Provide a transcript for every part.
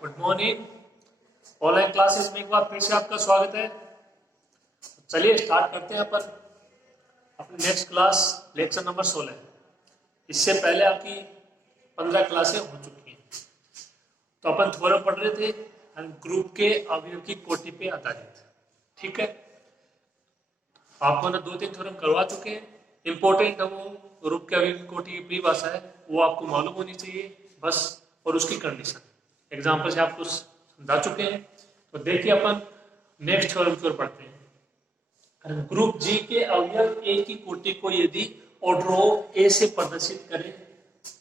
Good morning. Online classes में एक बार फिर से आपका स्वागत है। चलिए स्टार्ट करते हैं अपन अपनी नेक्स्ट क्लास लेक्चर नंबर 16। इससे पहले आपकी 15 क्लासें हो चुकी हैं। तो अपन थोड़ा पढ़ रहे थे ग्रुप के अवयव की कोटि पे आधारित। ठीक है, आपको ना 2-3 थ्योरम करवा चुके हैं। इंपॉर्टेंट है वो ग्रुप के अवयव की कोटि की परिभाषा है, वो आपको मालूम होनी चाहिए बस, और उसकी कंडीशन एग्जाम्पल से आपको समझा चुके हैं। तो देखिए अपन नेक्स्ट थ्योरम की ओर पढ़ते हैं। ग्रुप जी के अवयव ए की कोटि को यदि ऑर्डर ऑफ ए से प्रदर्शित करें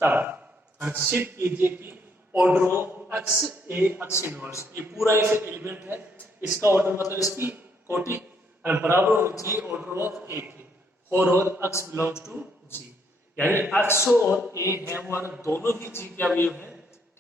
तब सिद्ध कीजिए कि order of X A X inverse, ये पूरा एक एलिमेंट है, इसका ऑर्डर मतलब इसकी कोटि बराबर होनी चाहिए ऑर्डर ऑफ ए के, और एक्स बिलोंग्स टू जी, यानी एक्स और ए है वो दोनों ही जी के अवयव है।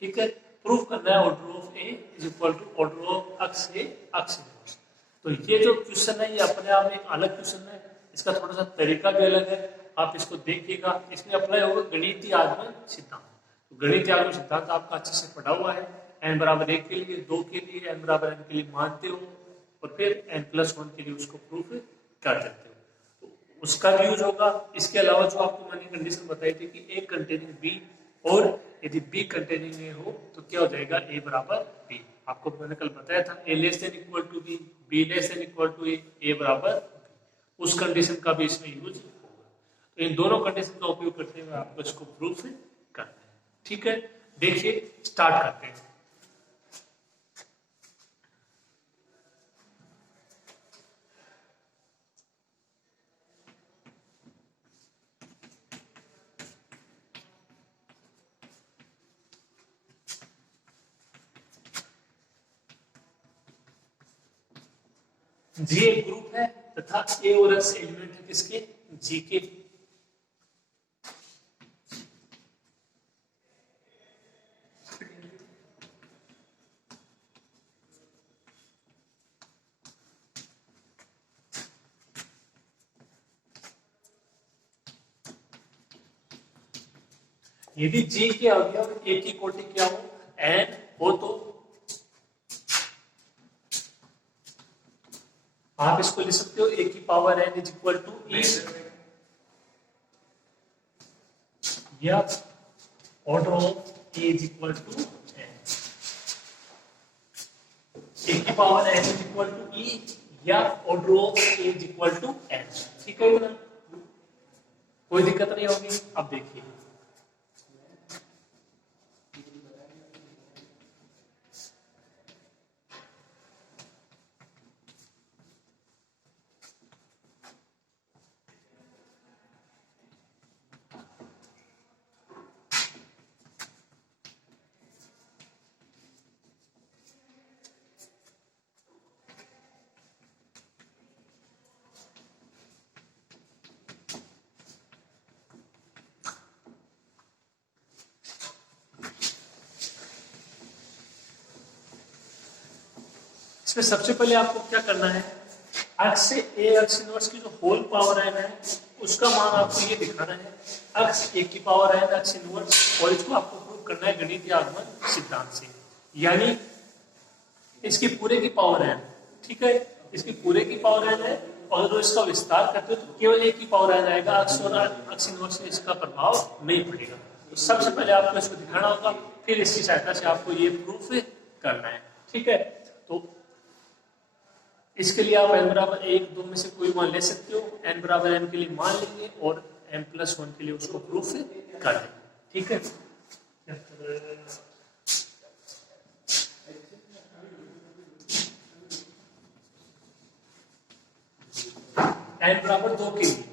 ठीक है, प्रूव करना है order of A is equal to order of X A X inverse. तो ये जो क्वेश्चन है ये अपने आप में एक अलग क्वेश्चन है, इसका थोड़ा सा तरीका भी अलग है, आप इसको देखिएगा। इसमें अप्लाई होगा गणितीय आगमन सिद्धांत। तो गणितीय आगमन सिद्धांत आपका अच्छे से पढ़ा हुआ है। n बराबर 1 के लिए, 2 के लिए, n बराबर n के लिए मानते हो और फिर n+1 के लिए उसको प्रूफ कर देते हो, तो उसका भी यूज होगा। इसके अलावा जो आपको मैंने कंडीशन बताई थी कि ए कंटेनिंग बी, और यदि बी कंटेनिंग ए हो तो क्या हो जाएगा ए बराबर बी। आपको मैंने कल बताया था A less than equal to B, B less than equal to A बराबर बी, उस कंडीशन का भी इसमें यूज होगा। तो इन दोनों कंडीशन का उपयोग करते हुए आपको इसको प्रूफ करना है। ठीक है, देखिए स्टार्ट करते हैं। जी एक ग्रुप है तथा ए और एक्स एलिमेंट है किसके, जी के। यदि जी के अवयव ए की कोटि क्या हो, एन हो, तो आप इसको लिख सकते हो ए की power N is equal to E, या order of A is equal to N. A की power N is equal to E या order of A is equal to N. ठीक है ना, कोई दिक्कत नहीं होगी। अब देखिए इसमें सबसे पहले आपको क्या करना है, एक्स से ए एक्स इनवर्स की जो होल पावर एन है उसका मान आपको ये दिखाना है, एक्स ए की पावर एन एक्स इनवर्स, और इसको आपको प्रूव करना है गणितीय आगमन सिद्धांत से, यानी इसकी पूरे की पावर एन। ठीक है, इसकी पूरे की पावर एन है, और जो इसका विस्तार करते हो तो केवल ए की पावर एन आएगा, एक्स और एक्स इनवर्स में इसका प्रभाव नहीं पड़ेगा। तो सबसे पहले आपको इसको दिखाना होगा, फिर इसकी सहायता से आपको ये प्रूफ करना है। ठीक है, तो इसके लिए आप n बराबर 1, 2 में से कोई मान ले सकते हो। n बराबर n के लिए मान लेंगे और n+1 के लिए उसको प्रूफ कर देंगे। ठीक है, n बराबर 2 के लिए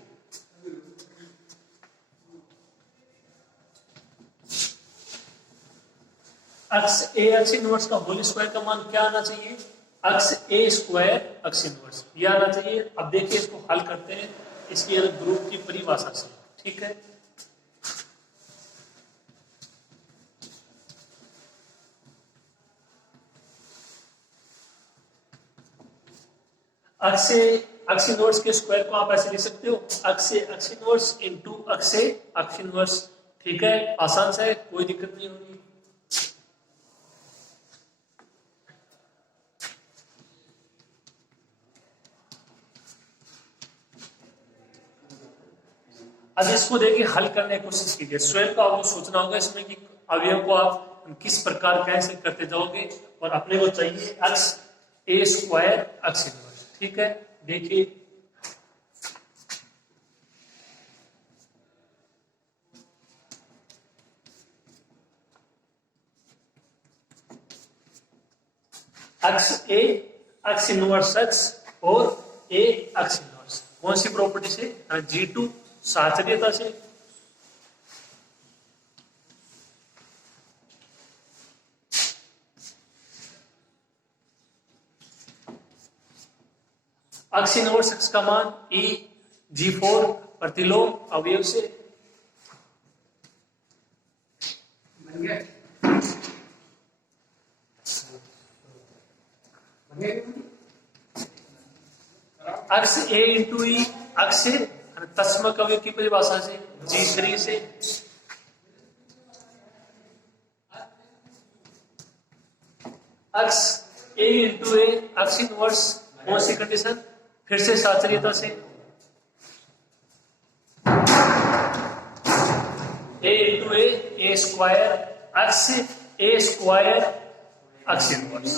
एक्स ए एक्स इनवर्स का होल स्क्वायर का मान क्या आना चाहिए, एक्स ए स्क्वायर एक्स इनवर्स, ये आना चाहिए। अब देखिए इसको हल करते हैं इसकी ग्रुप की परिभाषा से। ठीक है, एक्स इनवर्स के स्क्वायर को आप ऐसे लिख सकते हो, x inverse into x inverse. ठीक है, आसान सा है, कोई दिक्कत नहीं होगी। अब इसको देखिए हल करने की कोशिश कीजिए, स्वयं को आपको सोचना होगा इसमें कि अवयव को आप किस प्रकार कैसे करते जाओगे, और अपने को चाहिए एक्स ए स्क्वायर एक्स इनवर्स। ठीक है, देखिए x A X inverse x और ए एक्स इनवर्स कौन सी प्रॉपर्टी से? G2 साचर्यता से। एक्स इनवर्स एक्स का मान E G4 प्रतिलोम अवयव से। X A into E x से तस्मक अवयव की परिभाषा से G3 से। X A into A X inverse कौन सी कंडीशन? फिर से साचर्यता से। ए इंटू ए स्क्वायर एक्स से ए स्क्वायर एक्स इनवर्स।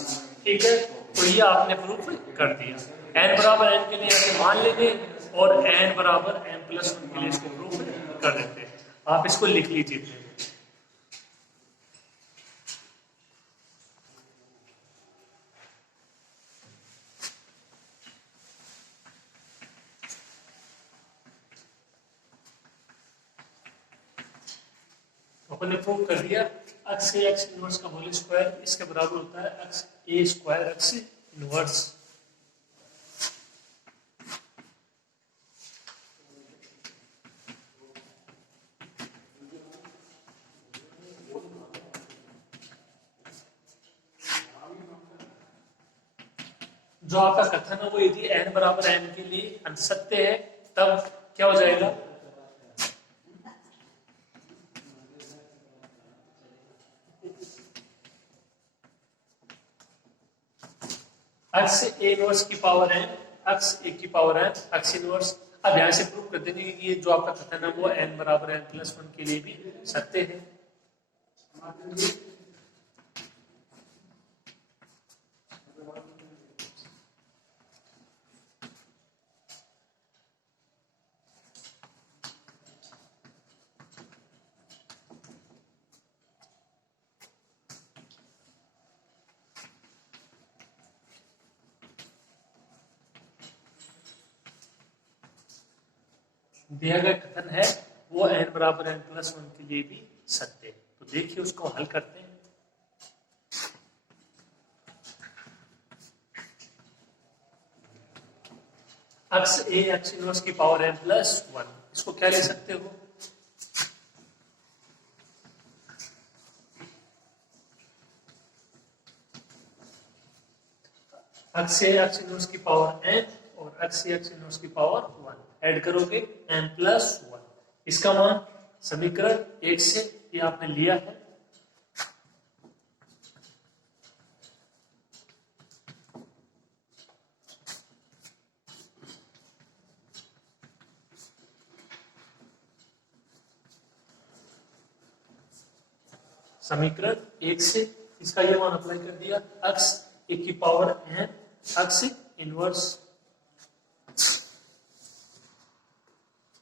ठीक है, तो ये आपने प्रूफ कर दिया। n बराबर n के लिए ऐसे मान लेंगे और n बराबर n+1 के लिए इसको प्रूफ कर देते हैं। आप इसको लिख लीजिए। अपन ने प्रूव कर दिया एक्स ए एक्स इनवर्स का होल स्क्वायर इसके बराबर होता है एक्स ए स्क्वायर एक्स इनवर्स। जो आपका कथन है वो यदि n बराबर n के लिए सत्य है तब क्या हो जाएगा? एक्स ए इनवर्स की पावर n एक्स ए की पावर n एक्स इनवर्स। अब यहां से प्रूव कर देंगे कि ये जो आपका कथन है वो n बराबर n+1 के लिए भी सत्य है। दिया गया कथन है वो n बराबर n+1 के लिए भी सत्य है। तो देखिए उसको हल करते हैं। एक्स ए एक्स इनवर्स की पावर n+1 इसको क्या ले सकते हो? एक्स ए एक्स इनवर्स की पावर n और एक्स ए एक्स इनवर्स की पावर 1 ऐड करोगे n+1। इसका मान समीकरण 1 से ये आपने लिया है। समीकरण 1 से इसका ये मान अप्लाई कर दिया एक्स ए की पावर n एक्स इनवर्स।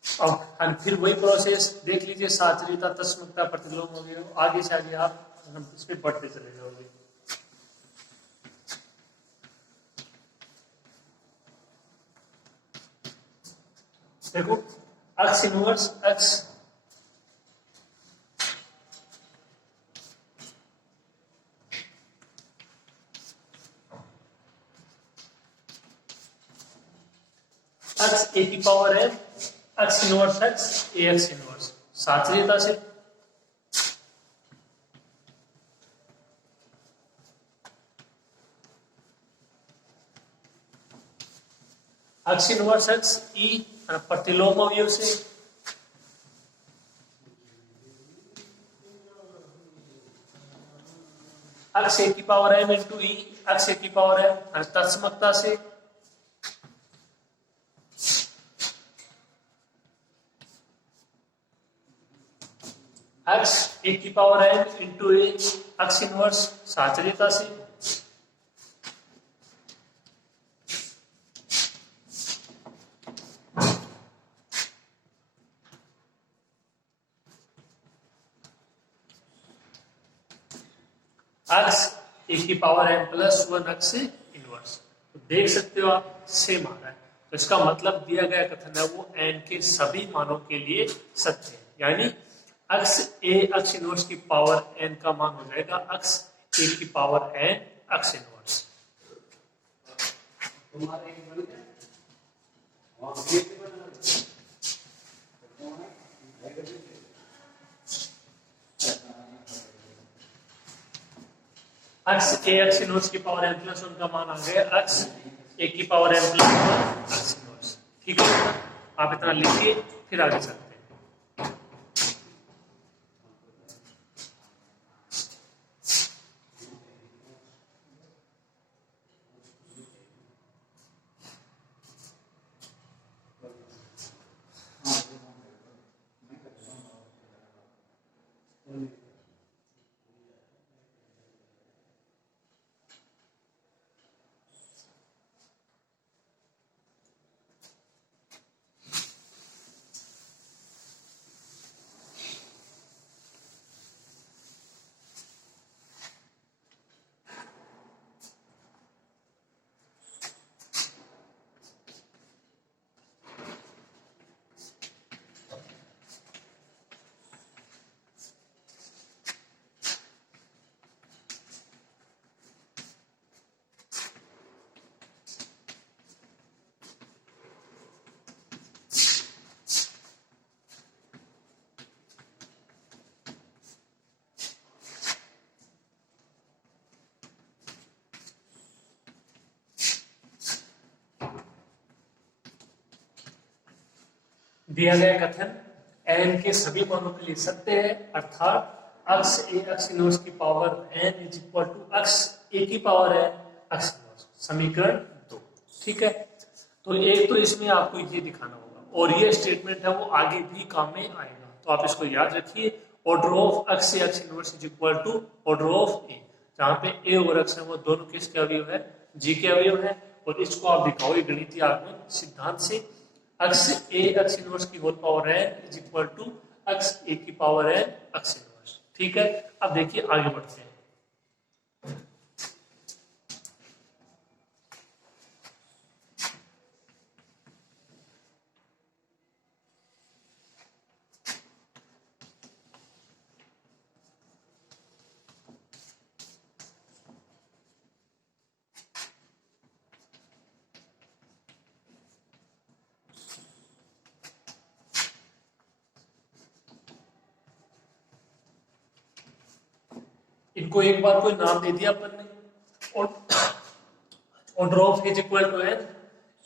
और फिर वही प्रोसेस देख लीजिए, साचर्यता तस्मकता प्रतिलोम अवयव आगे से आगे आप इस पे बढ़ते चले जाओगे। देखो x inverse x x A की पावर है x inverse X A X inverse साचर्यता से। एक्स इनवर्स एक्स ई प्रतिलोम अवयव से। एक्स ए की power m into E X A की पावर m तत्समकता से। एक्स ए की power N into A X inverse साचर्यता से एक्स ए की power N plus one X inverse. तो देख सकते हो आप सेम आ रहा है। तो इसका मतलब दिया गया कथन है वो एन के सभी मानों के लिए सत्य है, यानी एक्स ए एक्स इनवर्स की पावर एन का मान हो जाएगा एक्स ए की power N X inverse. X A X inverse की पावर एन प्लस वन का मान आ गया एक्स ए की power N plus one X inverse. ठीक है, आप इतना लिखिए फिर आगे चलते हैं। दिया गया कथन एन के सभी मानों के लिए सत्य है, अर्थात एक्स ए एक्स इनवर्स की power N is equal to X A की पावर एन एक्स इनवर्स। समीकरण 2। ठीक है, तो एक तो इसमें आपको ये दिखाना होगा और ये स्टेटमेंट है वो आगे भी काम में आएगा, तो आप इसको याद रखिए। Order of X A X inverse is equal to order of A, जहां पे ए और एक्स है वो दोनों किसके अवयव है, जी के अवयव है। और इसको आप दिखाओगे गणितीय आगमन सिद्धांत से, एक्स ए एक्स इनवर्स की whole power N is equal to X A की पावर एन एक्स इनवर्स। ठीक है, अब देखिए आगे बढ़ते हैं। इनको एक बार कोई नाम दे दिया अपन ने, और order of is equal to N,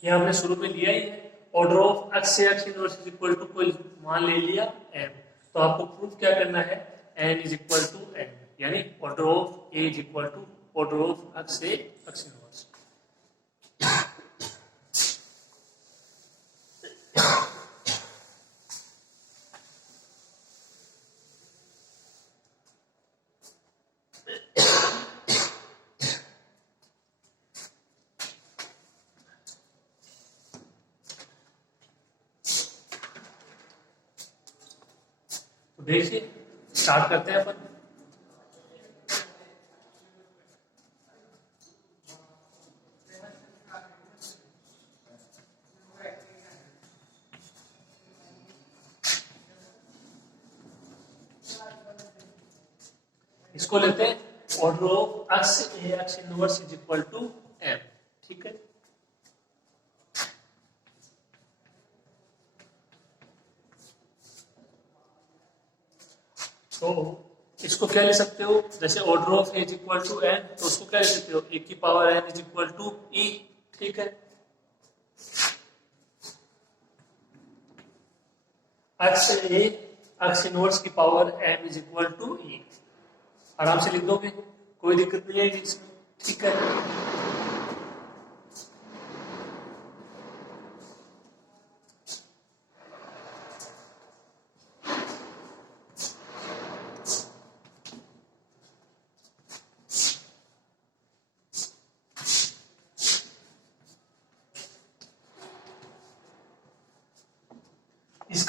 ये हमने शुरू में लिया ही है। ऑर्डर ऑफ एक्स से X inverse is equal to कोई मान ले लिया एम, तो आपको प्रूफ क्या करना है, N is equal to N, यानी order of A is equal to order of X से एक्स इनवर्स। तो देखिए स्टार्ट करते हैं अपन। इसको लेते हैं order of X A X inverse is equal to M. ठीक है, तो इसको क्या ले सकते हो, जैसे order of A is equal to N, तो उसको क्या ले सकते हो, ए की power N is equal to E. ठीक है, एक्स ए एक्स इनवर्स की power N is equal to E, आराम से लिख दोगे, कोई दिक्कत नहीं आएगी इसमें। ठीक है,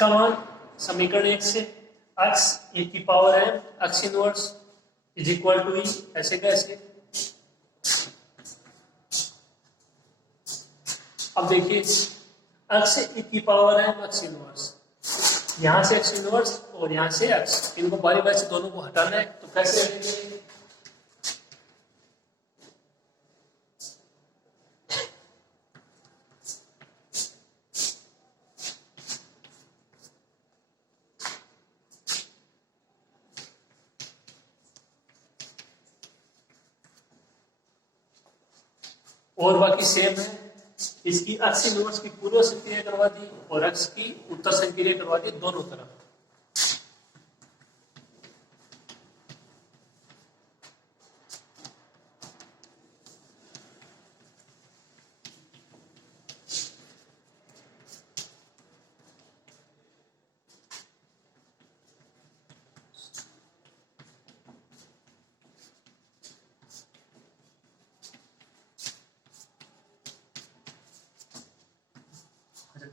इसका मान समीकरण 1 से x e की पावर है x inverse is equal to E, ऐसे कैसे। अब देखिए x e की पावर है x इनवर्स, यहां से x इनवर्स और यहां से x, इनको बारी बारी से दोनों को हटाना है, तो कैसे लिखेंगे। और बाकी सेम है, इसकी x इनवर्स की पूर्व संक्रिया करवा दी और x की उत्तर संक्रिया करवा दी दोनों तरफ।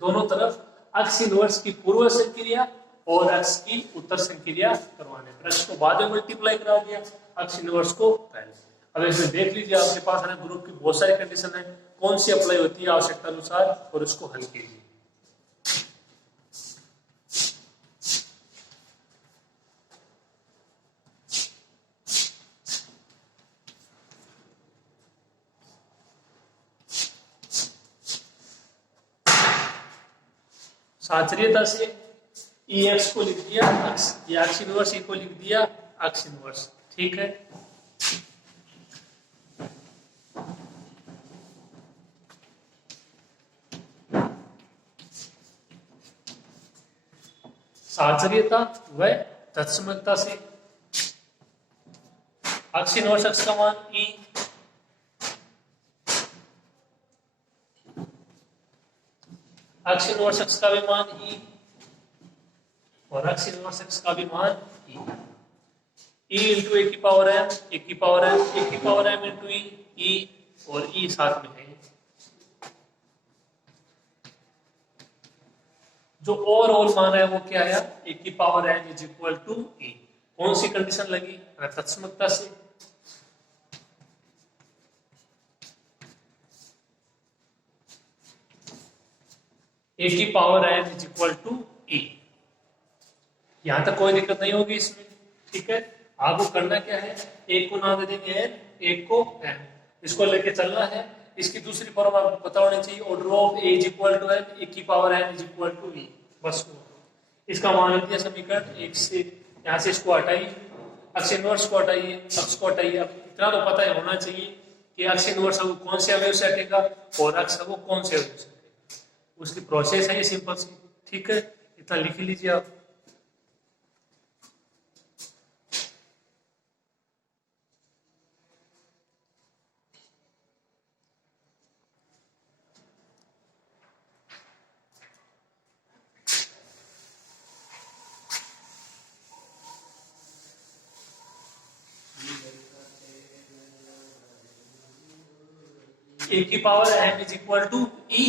दोनों तरफ x इनवर्स की पूर्व संक्रिया और x की उत्तर संक्रिया करवाने पर x को बाद में मल्टीप्लाई करा दिया, x इनवर्स को पहले। अब इसमें देख लीजिए आपके पास है ग्रुप की बहुत सारी कंडीशन है, कौन सी अप्लाई होती है आवश्यकता अनुसार और उसको हल कीजिए। साचर्यता से EX को लिख दिया x, या x इनवर्स E को लिख दिया x इनवर्स, ठीक है। साचर्यता व तत्समकता से x इनवर्स x का मान E, x इनवर्स x का भी मान E और x इनवर्स x का भी मान E। E इंटू ए की पावर m, ए की पावर m, ए की power m into E, E और E साथ में है। जो ओवरऑल मान है वो क्या है, ए की power n is equal to E। कौन सी कंडीशन लगी, तत्समकता से। ए की power n is equal to E, यहां तक कोई दिक्कत नहीं होगी इसमें, ठीक है। आपको करना क्या है, एक को ना दे देंगे n, एक को m, इसको लेके चलना है। इसकी दूसरी फॉर्म आपको पता होनी चाहिए, order of A is equal to n, A की power n is equal to E, बस इसका मान लिख दिया समीकरण 1 से। यहां से इसको हटाइए, x इनवर्स को हटाइए, x को हटाइए। अब इतना तो पता होना चाहिए कि x इनवर्स वो कौन से अवयव से हटेगा और x वो कौन से अवयव से हटेगा, उसकी प्रोसेस है ये सिंपल सी, ठीक है। इतना लिख लीजिए आप। ए की power m is equal to E,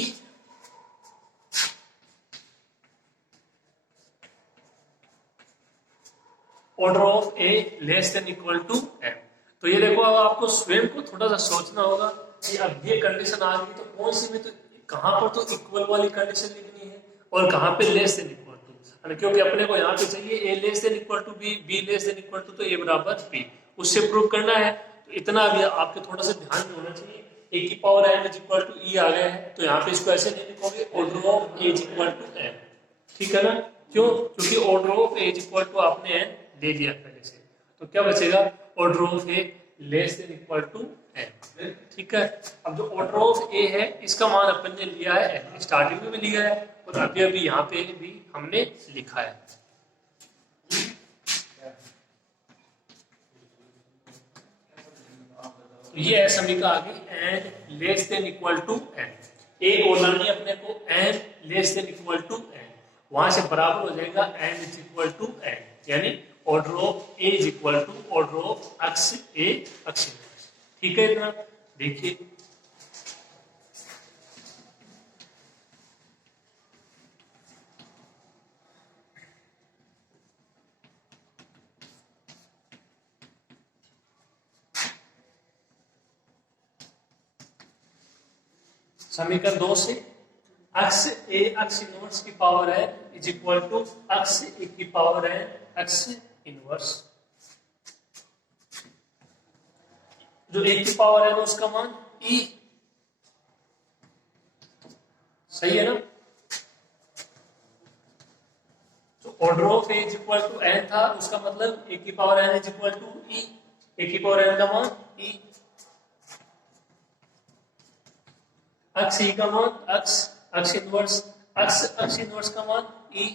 order of A less than equal to m। तो ये देखो, अब आपको स्वयं को थोड़ा सा सोचना होगा कि अब ये कंडीशन आ गई तो कौन सी में, तो कहां पर तो इक्वल वाली कंडीशन लिखनी है और कहां पे लेस देन इक्वल टू, क्योंकि अपने को यहाँ पे चाहिए A less than equal to B, B less than equal to तो ए बराबर बी, उससे प्रूव करना है। तो इतना भी आपके थोड़ा सा ध्यान में होना चाहिए। ए की power n is equal to E आ गया है, तो यहाँ पे इसको ऐसे नहीं लिखोगे, order of A is equal to m, ठीक है ना। क्यों, क्योंकि order of A is equal to आपने n ले लिया पहले से, तो क्या बचेगा, order of A less than equal to m, ठीक है। अब जो ऑर्डर ऑफ ए है इसका मान अपन ने लिया है n, स्टार्टिंग में भी लिया है और अभी अभी यहाँ पे भी हमने लिखा है। तो ये है समीकरण आ गई n less than equal to n, एक और लानी है अपने को n less than equal to n, वहां से बराबर हो जाएगा n is equal to n, यानी order of a is equal to order of x a x, ठीक है। इतना देखिए, समीकरण 2 से अक्स ए अक्स इनवर्स की पावर है इज इक्वल टू अक्स ए की पावर है अक्स इनवर्स। जो ए की पावर है उसका मान ई, सही है ना। तो order of A is equal to N था, उसका मतलब ए की power N is equal to E, A की पावर एन का मान ई, अक्स ई का मान अक्स अक्स इनवर्स, अक्स अक्स इनवर्स का मान ई।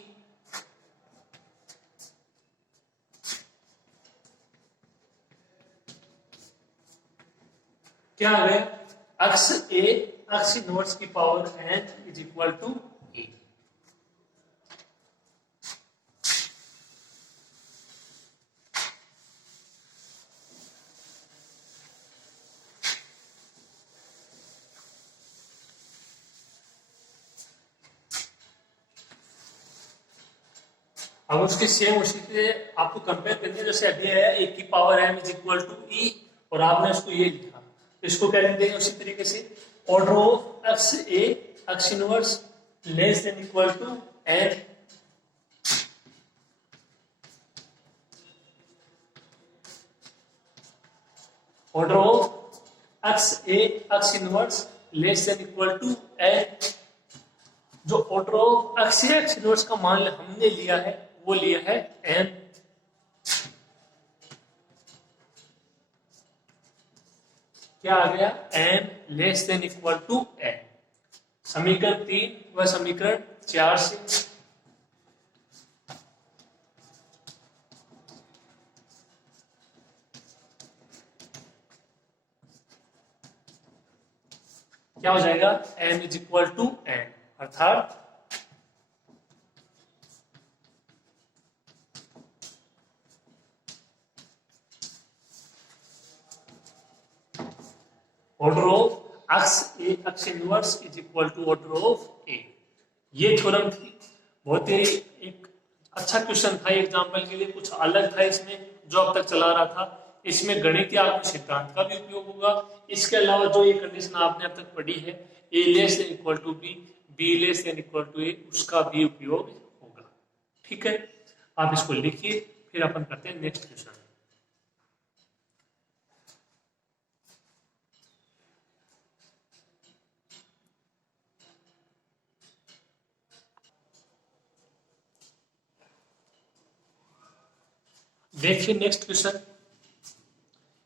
क्या आ गया, अक्स ए अक्स इनवर्स की power N is equal to E. अब उसके सेम उसी से आपको कंपेयर करनी है, जैसे अभी है ए की power M is equal to E और आपने उसको ये लिखा, तो इसको क्या लिख देंगे उसी तरीके से, order of X A X inverse less than equal to N order of X A X inverse less than equal to N. जो order of X A X inverse का मान हमने लिया है वो लिया है एन। क्या आ गया, N less than equal to N. समीकरण 3 व समीकरण 4 से क्या हो जाएगा, N is equal to N, अर्थात order of X A X inverse is equal to order of A. ये थ्योरम थी, बहुत ही एक अच्छा क्वेश्चन था एग्जाम्पल के लिए, कुछ अलग था इसमें जो अब तक चला रहा था। इसमें गणितीय आपको सिद्धांत का भी उपयोग होगा, इसके अलावा जो ये कंडीशन आपने अब तक पढ़ी है A less than equal to B, B less than equal to A, उसका भी उपयोग होगा। ठीक है, आप इसको लिखिए, फिर अपन करते हैं नेक्स्ट क्वेश्चन। देखिए नेक्स्ट क्वेश्चन,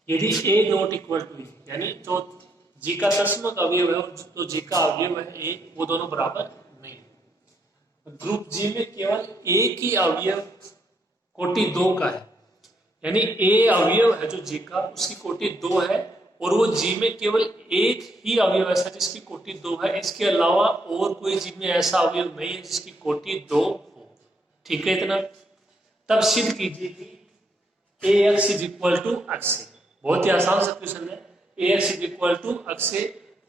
यदि ए नॉट इक्वल टू ए, यानी जो जी का तर्कसमक अवयव है और जो जी का अवयव है ए, वो दोनों बराबर नहीं है। ग्रुप जी में केवल एक ही अवयव कोटि 2 का है, यानी ए अवयव है जो जी का, उसकी कोटि 2 है, और वो जी में केवल एक ही अवयव ऐसा जिसकी कोटि 2 है, इसके अलावा और कोई जी में ऐसा अवयव नहीं है जिसकी कोटि 2 हो। ठीक है, इतना तब सिद्ध कीजिए कि A X is equal to X A. बहुत ही आसान सा क्वेश्चन है, A X is equal to X A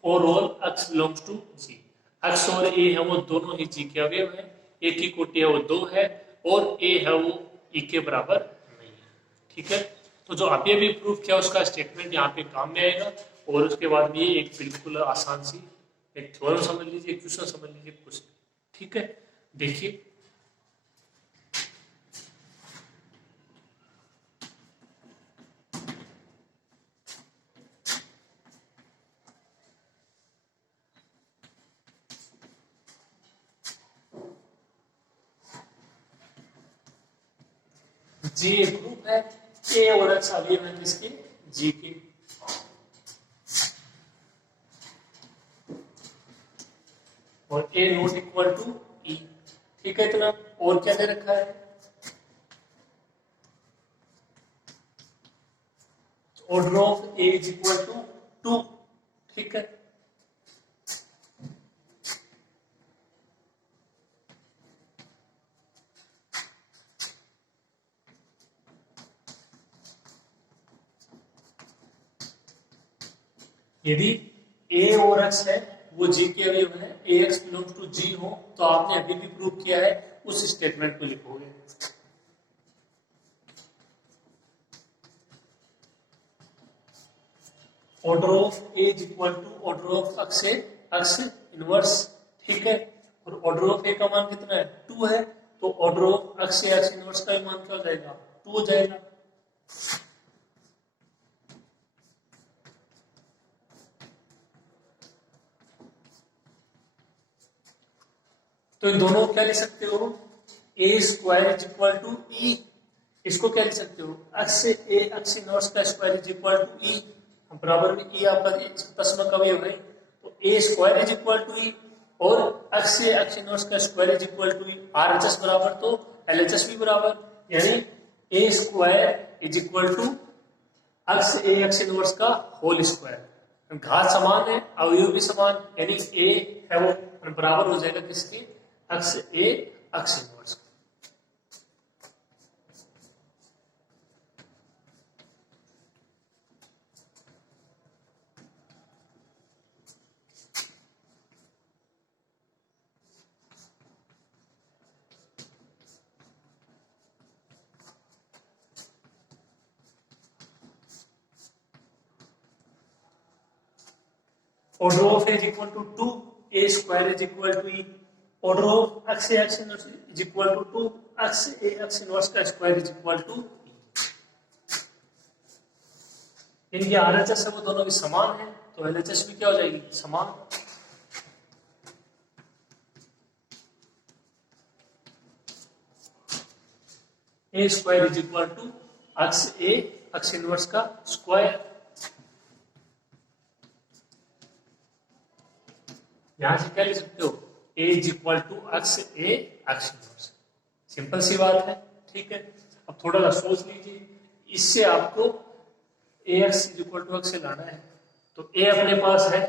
और all X belongs to G. X और ए है वो दोनों ही जी के अवयव है, ए की कोटि है वो 2 है और ए है वो ई के बराबर नहीं है। ठीक है, तो जो अभी भी प्रूफ किया उसका स्टेटमेंट यहाँ पे काम में आएगा, और उसके बाद भी एक बिल्कुल आसान सी एक थ्योरम समझ लीजिए, क्वेश्चन समझ लीजिए कुछ। ठीक है, देखिए जी एक ग्रुप है, ए और एक्स अवयव है किसके, जी के। और A not equal to E. ठीक है, इतना और क्या दे रखा है, order of A is equal to 2। ठीक है, यदि ए और एक्स है वो जी के अवयव है, ए एक्स बिलोंग्स टू जी हो, तो आपने अभी भी प्रूव किया है, उस स्टेटमेंट को लिखोगे। Order of A is equal to order of X inverse, ठीक है। और ऑर्डर ऑफ ए का मान कितना है 2 है, तो order of X A X inverse का मान क्या हो जाएगा 2 हो जाएगा। तो इन दोनों को क्या लिख सकते हो, A square is equal to E, इसको क्या लिख सकते हो एक्स ए एक्स इनवर्स का square is equal to E, बराबर में ई आपका प्लस में कभी है, तो A square is equal to E और एक्स ए एक्स इनवर्स का square is equal to E, R H S बराबर तो एल एच एस भी बराबर, यानी A square is equal to X A X inverse का होल स्क्वायर, घात समान है अवयव भी समान, यानी ए है वो बराबर हो जाएगा किसके x A X inverse. Order of A is equal to 2, A square is equal to E. Order of x A x inverse is equal to 2, x A x inverse का square is equal to E. इनकी RHS है वो दोनों भी समान है, तो LHS भी क्या हो जाएगी समान। A square is equal to x A x inverse का स्क्वायर, यहां से क्या लिख सकते हो a is equal to X A X inverse, simple सी बात है, ठीक है। अब थोड़ा सा सोच लीजिए, इससे आपको A X is equal to X से लाना है, तो a अपने पास है,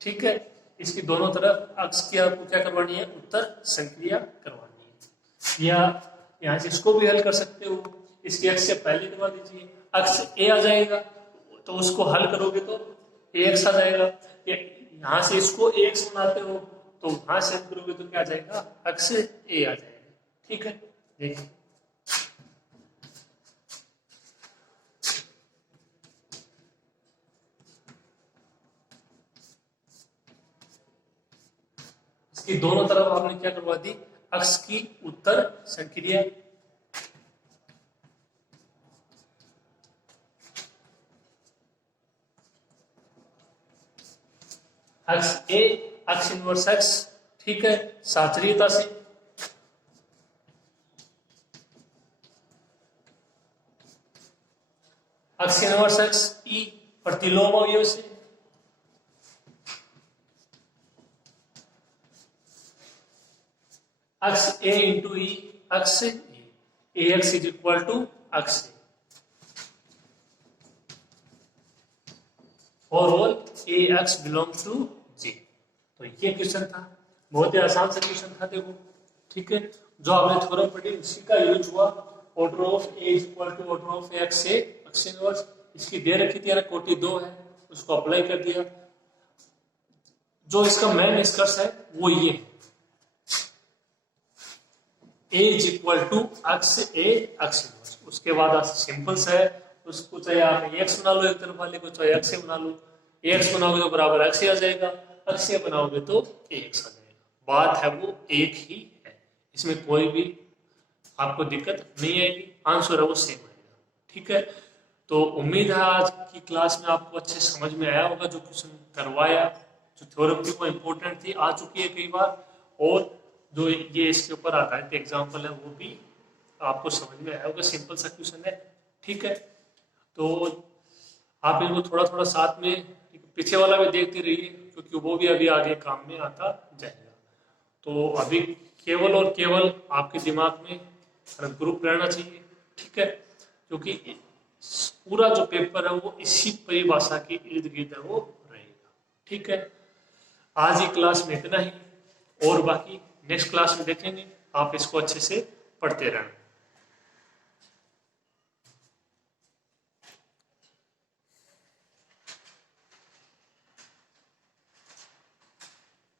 ठीक है, इसकी दोनों तरफ एक्स की आपको क्या करवानी है उत्तर संक्रिया करवानी है, या यहाँ से इसको भी हल कर सकते हो, इसकी एक्स से पहले करवा दीजिए, एक्स ए आ जाएगा तो उसको हल करोगे तो ए एक्स आ जाएगा, यहां से इसको एक्स बनाते हो तो वहां से हम करोगे तो क्या आ जाएगा एक्स ए आ जाएगा, ठीक है। देखिए इसकी दोनों तरफ आपने क्या करवा दी एक्स की उत्तर संक्रिया, x A X inverse x, ठीक है, साचरीयता से, एक्स इनवर्स एक्स ई प्रतिलोम अवयव से, X A into E X A X is equal to X और all A X belongs to J. तो ये क्वेश्चन था, बहुत ही आसान सा क्वेश्चन था, देखो, ठीक है, जो आपने थ्योरम पढ़ी उसी का यूज हुआ, order of A is equal to order of X A X inverse, इसकी दे रखी थी कोटि 2 है, उसको अप्लाई कर दिया, जो इसका मेन निष्कर्ष है वो ये है, A is equal to X A X inverse, उसके बाद सिंपल सा है, उसको चाहे आप एक्स बना लो एक तरफ वाले को, चाहे एक्स बना लो, एक्स बनाओगे तो बराबर एक्स आ जाएगा, एक्स बनाओगे तो एक्स आ जाएगा, बात है वो एक ही है, इसमें कोई भी आपको दिक्कत नहीं आएगी, आंसर है वो सेम आएगा, ठीक है। तो उम्मीद है आज की क्लास में आपको अच्छे समझ में आया होगा, जो क्वेश्चन करवाया, जो थ्योरम थी वो इम्पोर्टेंट थी, आ चुकी है कई बार, और जो ये इसके ऊपर आधारित एग्जाम्पल है वो भी आपको समझ में आया होगा, सिंपल सा क्वेश्चन है, ठीक है। तो आप इनको थोड़ा थोड़ा साथ में पीछे वाला भी देखते रहिए, क्योंकि वो भी अभी आगे काम में आता जाएगा। तो अभी केवल और केवल आपके दिमाग में ग्रुप रहना चाहिए, ठीक है, क्योंकि पूरा जो पेपर है वो इसी परिभाषा के इर्द गिर्द है वो रहेगा, ठीक है। आज ही क्लास में इतना ही, और बाकी नेक्स्ट क्लास में देखेंगे, आप इसको अच्छे से पढ़ते रहना।